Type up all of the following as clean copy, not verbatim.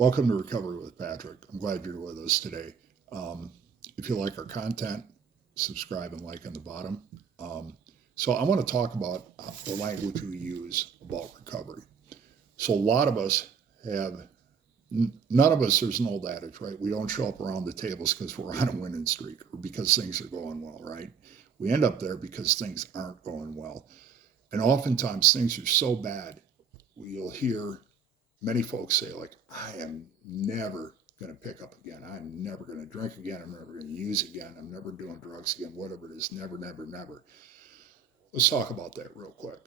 Welcome to Recovery with Patrick. I'm glad you're with us today. If you like our content, subscribe and like on the bottom. So I want to talk about the language we use about recovery. So a lot of us have, none of us, there's an old adage, right? We don't show up around the tables because we're on a winning streak or because things are going well, right? We end up there because things aren't going well. And oftentimes things are so bad, you'll hear many folks say, like, I am never going to pick up again. I'm never going to drink again. I'm never going to use again. I'm never doing drugs again, whatever it is. Never, never, never. Let's talk about that real quick.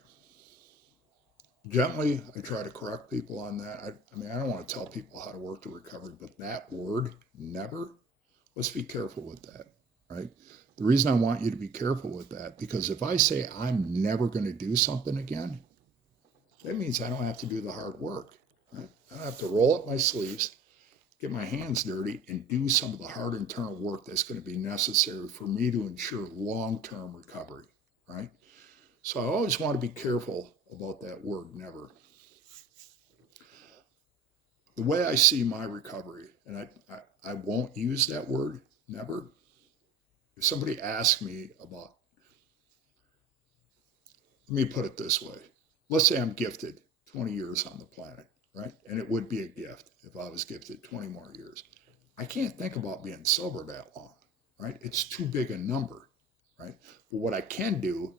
Gently, I try to correct people on that. I don't want to tell people how to work the recovery, but that word, never, let's be careful with that, right? The reason I want you to be careful with that, because if I say I'm never going to do something again, that means I don't have to do the hard work. Right? I don't have to roll up my sleeves, get my hands dirty, and do some of the hard internal work that's going to be necessary for me to ensure long-term recovery, right? So I always want to be careful about that word, never. The way I see my recovery, and I won't use that word, never. If somebody asks me about, let me put it this way. Let's say I'm gifted 20 years on the planet, right? And it would be a gift if I was gifted 20 more years. I can't think about being sober that long, right? It's too big a number, right? But what I can do,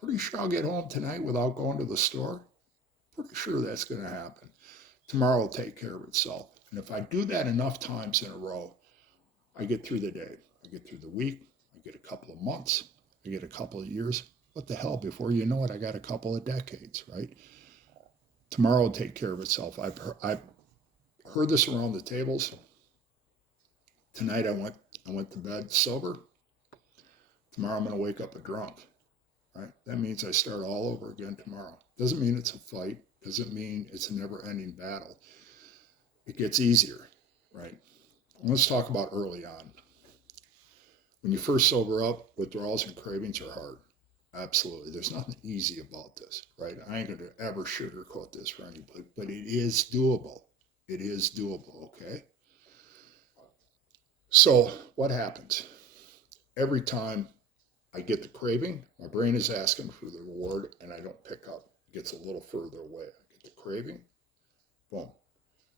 pretty sure I'll get home tonight without going to the store. Pretty sure that's going to happen. Tomorrow will take care of itself. And if I do that enough times in a row, I get through the day. I get through the week. I get a couple of months. I get a couple of years. What the hell? Before you know it, I got a couple of decades, right? Tomorrow will take care of itself. I've heard this around the tables. Tonight I went to bed sober. Tomorrow I'm going to wake up a drunk, right? That means I start all over again tomorrow. Doesn't mean it's a fight. Doesn't mean it's a never-ending battle. It gets easier, right? And let's talk about early on. When you first sober up, withdrawals and cravings are hard. Absolutely. There's nothing easy about this, right? I ain't going to ever sugarcoat this for anybody, but it is doable. It is doable, okay? So what happens? Every time I get the craving, my brain is asking for the reward, and I don't pick up. It gets a little further away. I get the craving, boom.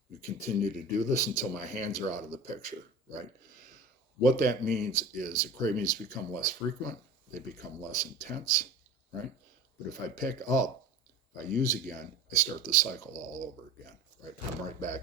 We continue to do this until my hands are out of the picture, right? What that means is the cravings become less frequent, they become less intense, right? But if I pick up, if I use again, I start the cycle all over again, right? I'm right back